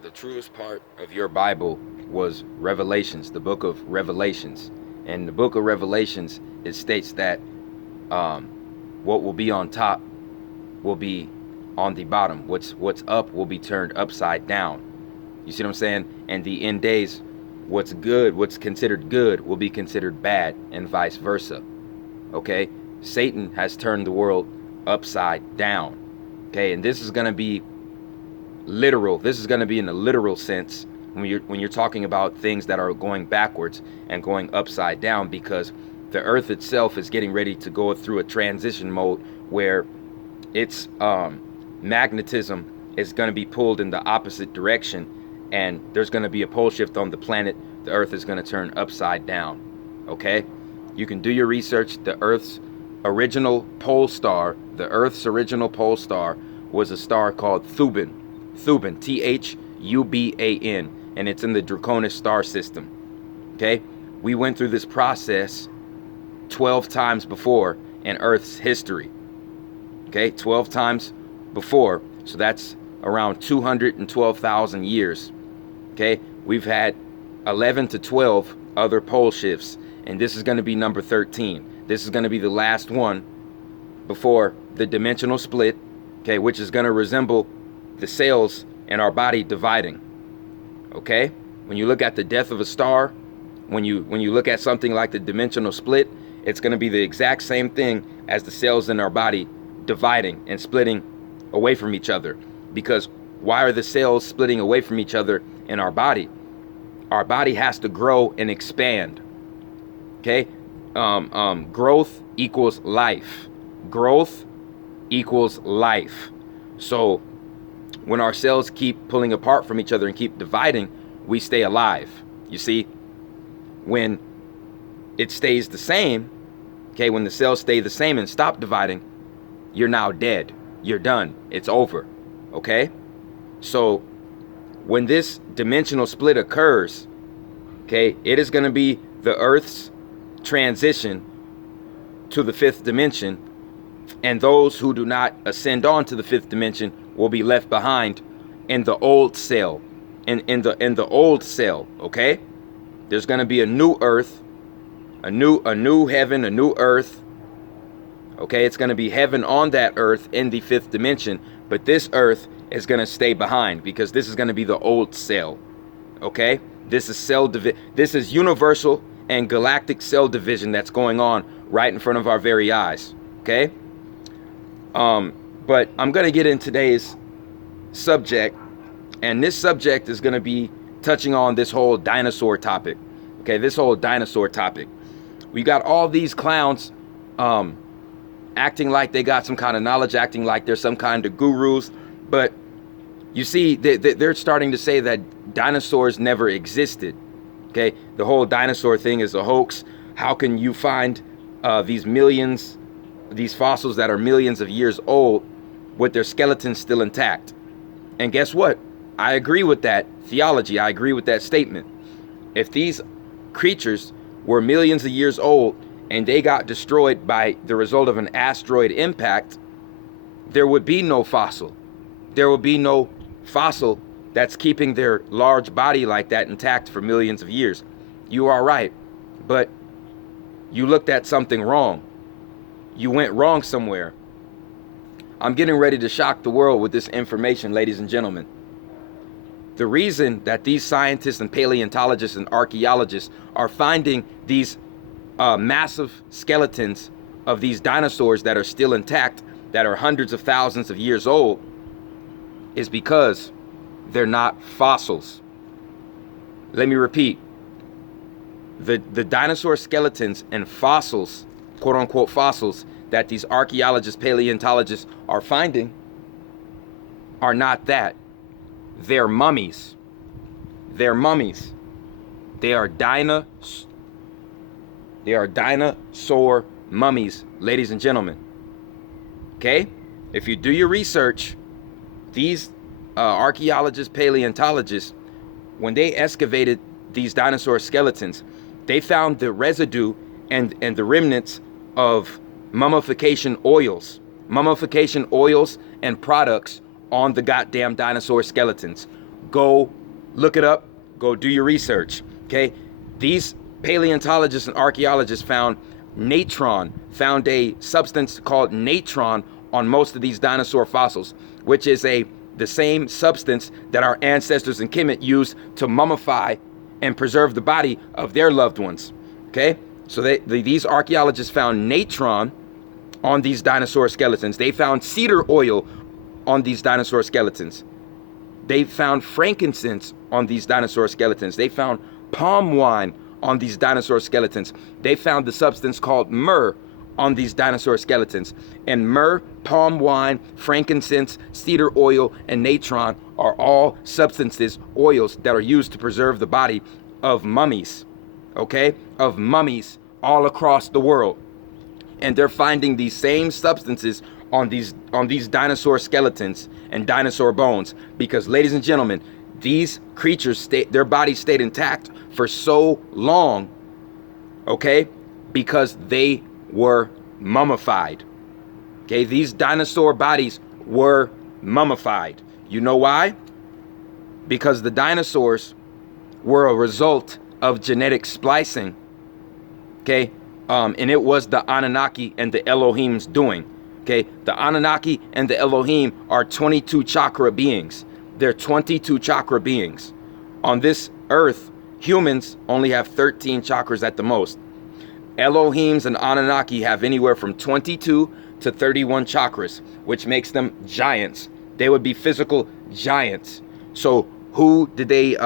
The truest part of your Bible was Revelations, the book of Revelations. And the book of Revelations, it states that um, what will be on top will be on the bottom. What's up will be turned upside down. You see what I'm saying? And the end days, what's good, what's considered good, will be considered bad, and vice versa. Okay? Satan has turned the world upside down. Okay, and this is going to be literal. This is going to be in a literal sense when you're talking about things that are going backwards and going upside down, because the earth itself is getting ready to go through a transition mode where its magnetism is going to be pulled in the opposite direction, and there's going to be a pole shift on the planet. The earth is going to turn upside down. Okay, you can do your research. The earth's original pole star was a star called Thuban, Thuban, and it's in the Draconis star system. Okay, we went through this process 12 times before in Earth's history. Okay, 12 times before, so that's around 212,000 years. Okay, we've had 11 to 12 other pole shifts, and this is going to be number 13. This is going to be the last one before the dimensional split, okay, which is going to resemble the cells in our body dividing. Okay, when you look at the death of a star, when you look at something like the dimensional split, it's going to be the exact same thing as the cells in our body dividing and splitting away from each other. Because why are the cells splitting away from each other in our body? Our body has to grow and expand. Okay, growth equals life. Growth equals life. So when our cells keep pulling apart from each other and keep dividing, we stay alive. You see, when it stays the same, okay, when the cells stay the same and stop dividing, you're now dead. You're done. It's over. Okay? So when this dimensional split occurs, okay, it is going to be the Earth's transition to the fifth dimension, and those who do not ascend on to the fifth dimension will be left behind in the old cell. In the old cell, okay? There's going to be a new earth, a new heaven, a new earth. Okay, it's going to be heaven on that earth in the fifth dimension, but this earth is going to stay behind because this is going to be the old cell. Okay? This is universal and galactic cell division that's going on right in front of our very eyes. Okay? But I'm going to get in today's subject, and this subject is going to be touching on this whole dinosaur topic. Okay, this whole dinosaur topic. We got all these clowns acting like they got some kind of knowledge, acting like they're some kind of gurus, but you see, they're starting to say that dinosaurs never existed. Okay, the whole dinosaur thing is a hoax. How can you find these fossils that are millions of years old with their skeletons still intact? And guess what? I agree with that theology. I agree with that statement. If these creatures were millions of years old and they got destroyed by the result of an asteroid impact, there would be no fossil. There would be no fossil that's keeping their large body like that intact for millions of years. You are right, but you looked at something wrong. You went wrong somewhere. I'm getting ready to shock the world with this information, ladies and gentlemen. The reason that these scientists and paleontologists and archaeologists are finding these massive skeletons of these dinosaurs that are still intact, that are hundreds of thousands of years old, is because they're not fossils. Let me repeat. The dinosaur skeletons and fossils, quote unquote fossils, that these archaeologists, paleontologists are finding are not that. They're mummies. They're mummies. They are dinosaur mummies, ladies and gentlemen. Okay? If you do your research, these archaeologists, paleontologists, when they excavated these dinosaur skeletons, they found the residue and the remnants of mummification oils and products on the goddamn dinosaur skeletons. Go look it up. Go do your research. Okay, these paleontologists and archaeologists found natron, found a substance called natron on most of these dinosaur fossils, which is the same substance that our ancestors in Kemet used to mummify and preserve the body of their loved ones. Okay, so these archaeologists found natron on these dinosaur skeletons. They found cedar oil on these dinosaur skeletons. They found frankincense on these dinosaur skeletons. They found palm wine on these dinosaur skeletons. They found the substance called myrrh on these dinosaur skeletons. And myrrh, palm wine, frankincense, cedar oil, and natron are all substances, oils, that are used to preserve the body of mummies, okay? Of mummies all across the world. And they're finding these same substances on these dinosaur skeletons and dinosaur bones, because, ladies and gentlemen, these creatures, their bodies stayed intact for so long, okay, because they were mummified. Okay, these dinosaur bodies were mummified. You know why? Because the dinosaurs were a result of genetic splicing, okay, and it was the Anunnaki and the Elohim's doing. Okay, the Anunnaki and the Elohim are 22 chakra beings. They're 22 chakra beings. On this earth, humans only have 13 chakras at the most. Elohims and Anunnaki have anywhere from 22 to 31 chakras, which makes them giants. They would be physical giants. So who did they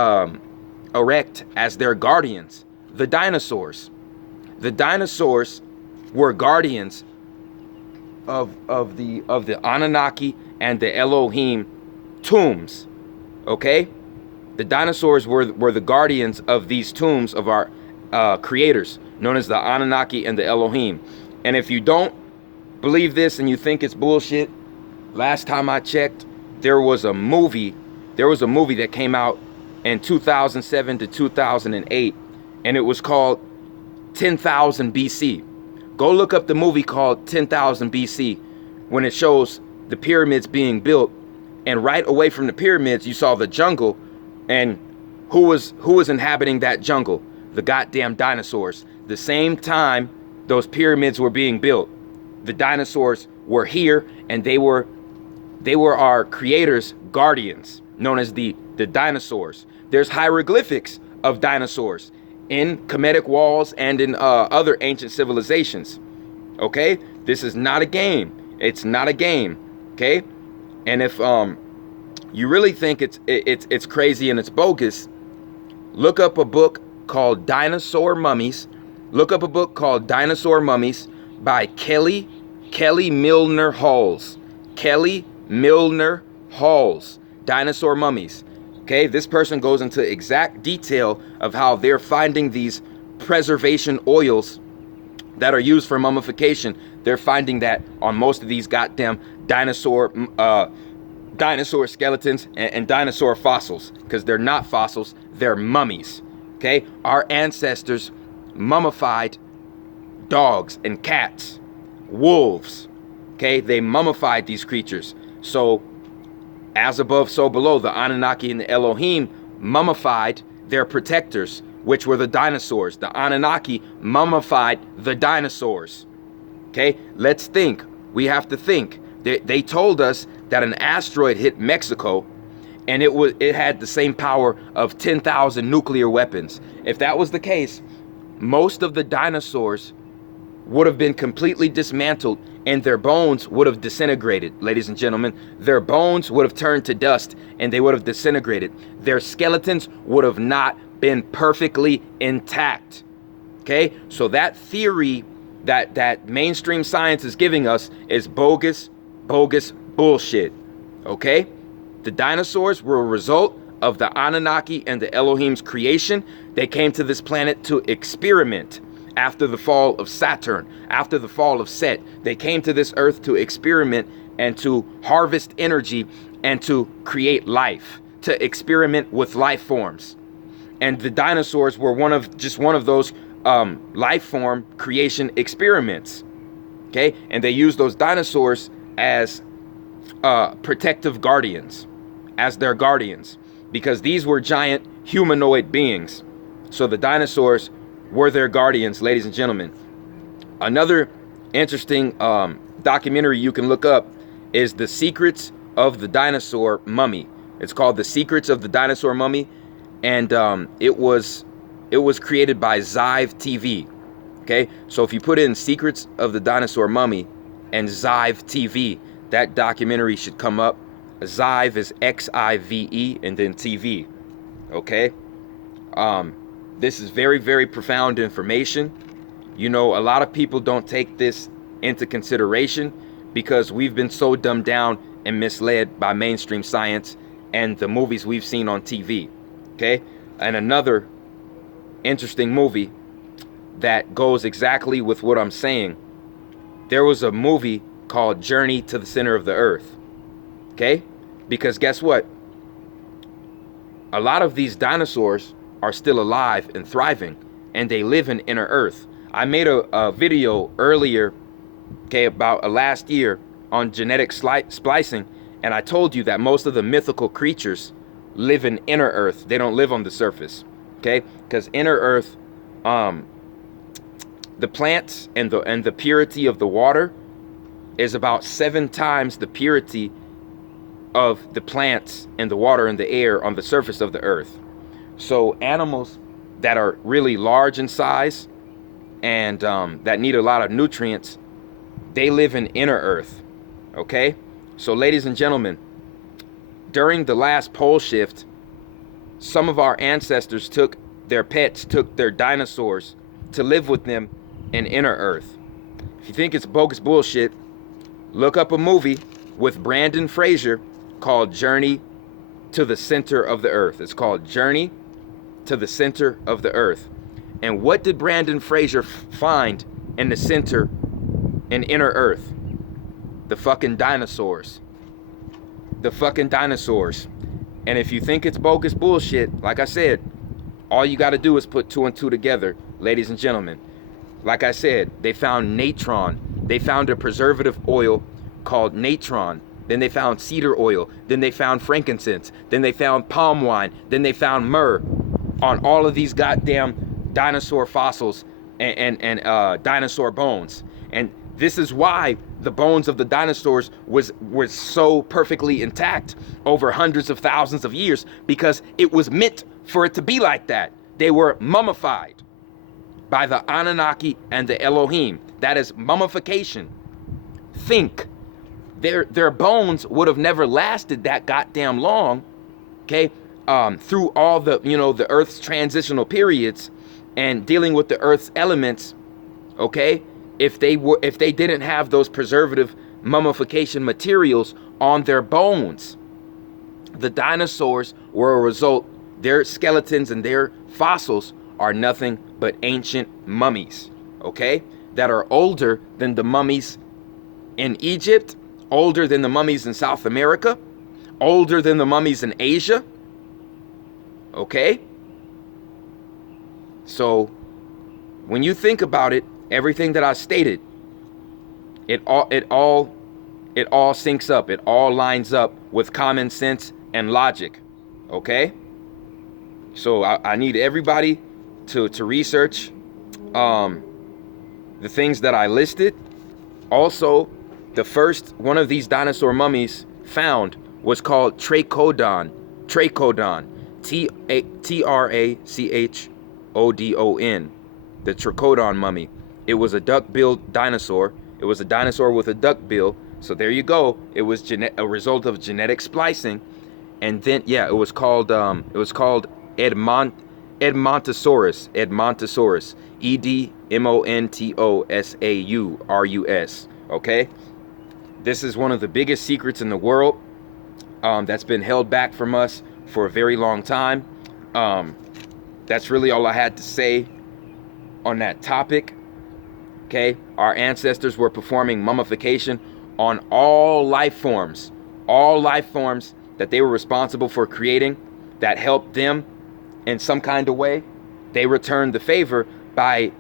erect as their guardians? The dinosaurs. The dinosaurs were guardians of the Anunnaki and the Elohim tombs. Okay, the dinosaurs were the guardians of these tombs of our creators, known as the Anunnaki and the Elohim. And if you don't believe this and you think it's bullshit, last time I checked, there was a movie that came out in 2007 to 2008, and it was called 10,000 BC. Go look up the movie called 10,000 BC, when it shows the pyramids being built, and right away from the pyramids you saw the jungle, and who was inhabiting that jungle? The goddamn dinosaurs. The same time those pyramids were being built, the dinosaurs were here, and they were our creators' guardians, known as the dinosaurs. There's hieroglyphics of dinosaurs in Kemetic walls and in other ancient civilizations. Okay, this is not a game. It's not a game. Okay, and if you really think it's crazy and it's bogus, look up a book called Dinosaur Mummies. Look up a book called Dinosaur Mummies by Kelly Milner Halls. Kelly Milner Halls. Dinosaur Mummies. Okay, this person goes into exact detail of how they're finding these preservation oils that are used for mummification. They're finding that on most of these goddamn dinosaur skeletons and dinosaur fossils, because they're not fossils, they're mummies. Okay, our ancestors mummified dogs and cats, wolves. Okay, they mummified these creatures. So as above, so below, the Anunnaki and the Elohim mummified their protectors, which were the dinosaurs. The Anunnaki mummified the dinosaurs. Okay, let's think. We have to think. They told us that an asteroid hit Mexico, and it had the same power of 10,000 nuclear weapons. If that was the case, most of the dinosaurs would have been completely dismantled, and their bones would have disintegrated, ladies and gentlemen. Their bones would have turned to dust, and they would have disintegrated. Their skeletons would have not been perfectly intact. Okay, so that theory that mainstream science is giving us is bogus bullshit. Okay, the dinosaurs were a result of the Anunnaki and the Elohim's creation. They came to this planet to experiment. After the fall of Saturn, after the fall of Set, they came to this earth to experiment and to harvest energy and to create life, to experiment with life forms. And the dinosaurs were one of those life form creation experiments. Okay, and they used those dinosaurs as protective guardians, as their guardians. because these were giant humanoid beings. So the dinosaurs were their guardians, ladies and gentlemen. Another interesting documentary you can look up is The Secrets of the Dinosaur Mummy. It's called The Secrets of the Dinosaur Mummy, and it was created by Zive TV. Okay, so if you put in Secrets of the Dinosaur Mummy and Zive TV, that documentary should come up. Zive is Xive and then TV. Okay, this is very, very profound information. You know, a lot of people don't take this into consideration because we've been so dumbed down and misled by mainstream science and the movies we've seen on TV. Okay, and another interesting movie that goes exactly with what I'm saying. There was a movie called Journey to the Center of the Earth. Okay? Because guess what? A lot of these dinosaurs are still alive and thriving, and they live in inner Earth. I made a video earlier, okay, about last year on genetic splicing, and I told you that most of the mythical creatures live in inner Earth. They don't live on the surface. Okay? Because inner Earth, the plants and the purity of the water is about 7 times the purity of the plants and the water and the air on the surface of the earth. So animals that are really large in size and that need a lot of nutrients, they live in inner Earth. Okay? So ladies and gentlemen, during the last pole shift, some of our ancestors took their pets, took their dinosaurs to live with them in inner Earth. If you think it's bogus bullshit, look up a movie with Brandon Fraser called Journey to the Center of the Earth. It's called Journey to the Center of the Earth. And what did Brandon Fraser find in the center, in inner Earth? The fucking dinosaurs. The fucking dinosaurs. And if you think it's bogus bullshit, like I said, all you got to do is put 2 and 2 together, ladies and gentlemen. Like I said, they found natron. They found a preservative oil called natron. Then they found cedar oil. Then they found frankincense. Then they found palm wine. Then they found myrrh on all of these goddamn dinosaur fossils and dinosaur bones. And this is why the bones of the dinosaurs was so perfectly intact over hundreds of thousands of years, because it was meant for it to be like that. They were mummified by the Anunnaki and the Elohim. That is mummification. Think. Their bones would have never lasted that goddamn long, okay? Through all the, the Earth's transitional periods and dealing with the Earth's elements, okay? If they didn't have those preservative mummification materials on their bones. The dinosaurs were a result. Their skeletons and their fossils are nothing but ancient mummies, okay? That are older than the mummies in Egypt, older than the mummies in South America, older than the mummies in Asia, okay? So when you think about it, everything that I stated, it all syncs up. It all lines up with common sense and logic, okay? So I need everybody to research the things that I listed. Also, the first one of these dinosaur mummies found was called Tracodon. Tracodon. Trachodon. The Tracodon mummy. It was a duck-billed dinosaur. It was a dinosaur with a duck bill. So there you go. It was a result of genetic splicing. And then, yeah, it was called Edmontosaurus. Edmontosaurus. Edmontosaurus. Okay? This is one of the biggest secrets in the world that's been held back from us for a very long time. That's really all I had to say on that topic. Okay? Our ancestors were performing mummification on all life forms that they were responsible for creating, that helped them in some kind of way. They returned the favor by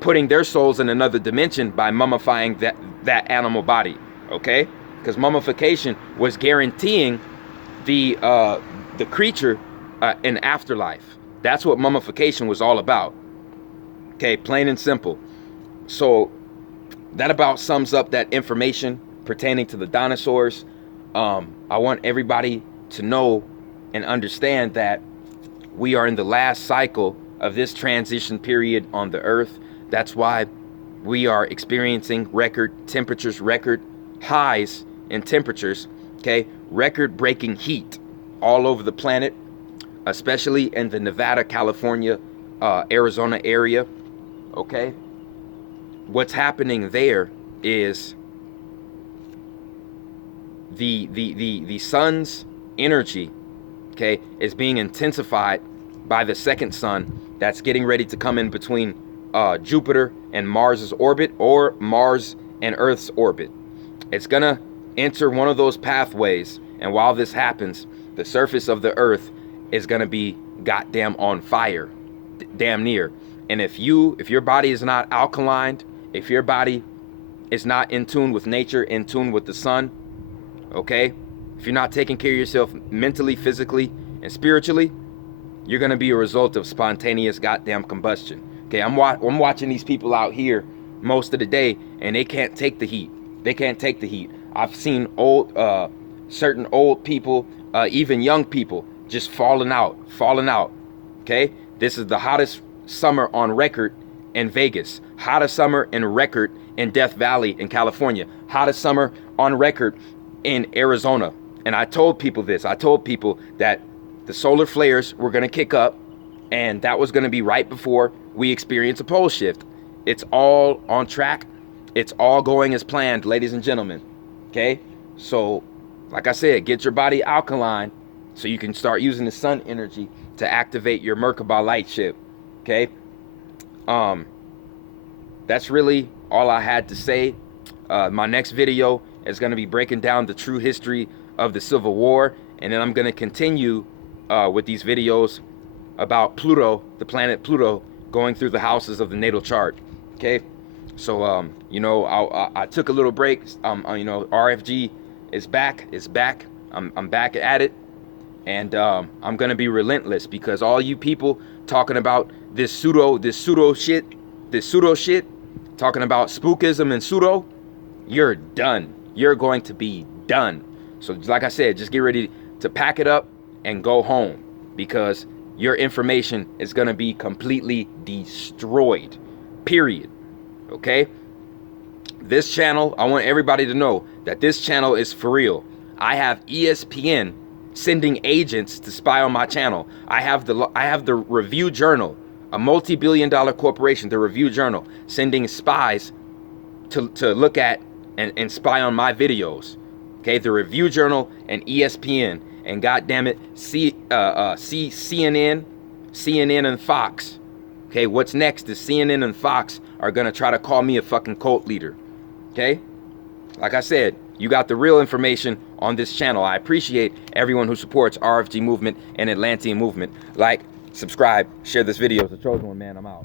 putting their souls in another dimension by mummifying that animal body, okay? Because mummification was guaranteeing the creature an afterlife. That's what mummification was all about. Okay, plain and simple. So that about sums up that information pertaining to the dinosaurs. I want everybody to know and understand that we are in the last cycle of this transition period on the earth. That's why we are experiencing record temperatures, record highs in temperatures, okay? Record-breaking heat all over the planet, especially in the Nevada, California, Arizona area, okay? What's happening there is the sun's energy, okay, is being intensified by the second sun that's getting ready to come in between Jupiter and Mars's orbit, or Mars and Earth's orbit. It's gonna enter one of those pathways, and while this happens, the surface of the Earth is gonna be goddamn on fire, damn near. And if your body is not alkaline, if your body is not in tune with nature, in tune with the sun, okay, if you're not taking care of yourself mentally, physically, and spiritually, you're gonna be a result of spontaneous goddamn combustion. Okay, I'm watching these people out here most of the day, and they can't take the heat. They can't take the heat. I've seen certain old people, even young people, just falling out. Okay, this is the hottest summer on record in Vegas, hottest summer in record in Death Valley in California, hottest summer on record in Arizona. And I told people this. I told people that the solar flares were going to kick up, and that was going to be right before we experience a pole shift. It's all on track. It's all going as planned, ladies and gentlemen. Okay? So, like I said, get your body alkaline so you can start using the sun energy to activate your Merkaba light ship. Okay? That's really all I had to say. My next video is going to be breaking down the true history of the Civil War, and then I'm going to continue with these videos about Pluto, the planet Pluto, going through the houses of the natal chart. Okay, so you know, I took a little break. You know, RFG is back. It's back. I'm back at it, and I'm gonna be relentless, because all you people talking about this pseudo shit, talking about spookism and pseudo, you're done. You're going to be done. So like I said, just get ready to pack it up and go home, because your information is going to be completely destroyed, period. Okay? This channel, I want everybody to know that this channel is for real. I have ESPN sending agents to spy on my channel. I have the Review Journal, a multi-billion-dollar corporation, the Review Journal, sending spies to look at and spy on my videos. Okay, the Review Journal and ESPN, and goddamn it, CNN and Fox. Okay, what's next is CNN and Fox are gonna try to call me a fucking cult leader. Okay, like I said, you got the real information on this channel. I appreciate everyone who supports RFG movement and Atlantean movement. Like, subscribe, share this video. It's the chosen one, man. I'm out.